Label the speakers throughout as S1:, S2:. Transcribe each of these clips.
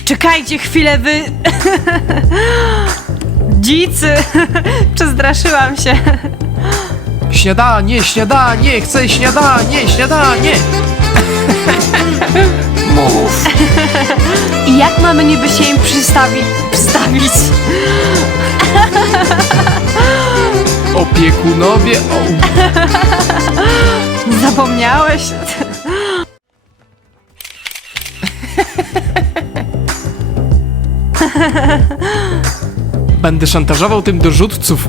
S1: Czekajcie chwilę, wy... Dzicy! Przestraszyłam się.
S2: Śniadanie, śniadanie, chcę śniadanie, śniadanie! Mów!
S1: I jak mamy niby się im przystawić?
S2: Opiekunowie,
S1: Zapomniałeś?
S2: Będę szantażował tym dorzutców.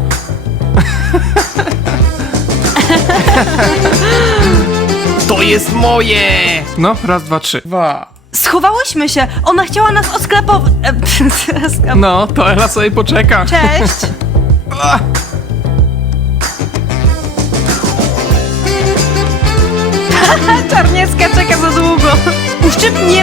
S2: To jest moje! No, raz, dwa, trzy. Dwa.
S1: Schowałyśmy się! Ona chciała nas osklepować.
S2: No, to Ela sobie poczeka.
S1: Cześć!
S2: Ah.
S1: Czarniecka czeka za długo. Uszczypnie.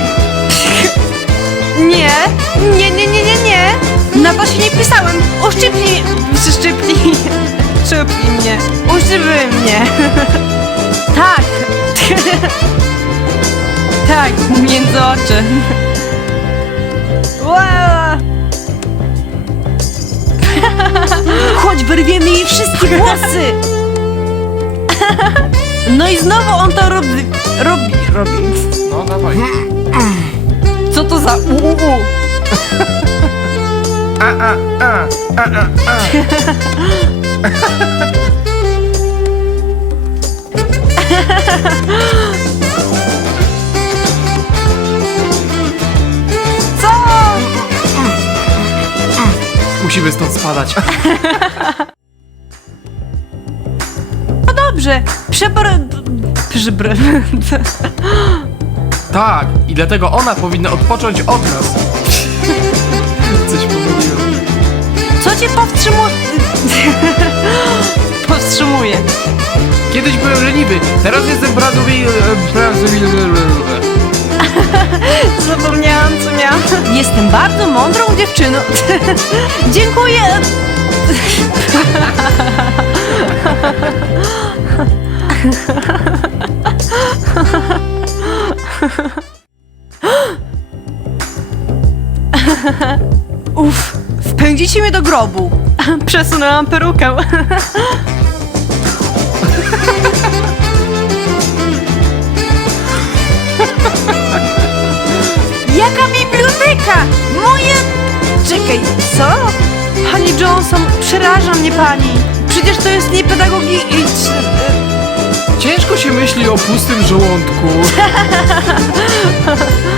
S1: Nie. Nie. Na to się nie pisałem. Uszczypnij. Przyszczypnij. Szczypnij mnie. Uszczypnij mnie. Tak. Tak, między oczy. Wow. Chodź, wyrwiemy jej wszystkie włosy. No i znowu on to robi.
S2: No, dawaj.
S1: Co to za Co?
S2: Musimy stąd spadać.
S1: No dobrze,
S2: Tak, i dlatego ona powinna odpocząć od nas. Coś pomyliłem.
S1: Co cię powstrzymuje?
S2: Kiedyś byłem leniwy, teraz jestem
S1: Zapomniałam, co miałam. Jestem bardzo mądrą dziewczyną. Dziękuję. Uff, wpędzicie mnie do grobu. Przesunęłam perukę. Jaka biblioteka? Moje... Czekaj, co? Pani Johnson, przeraża mnie pani. Przecież to jest niepedagogiczne.
S2: Ciężko się myśli o pustym żołądku.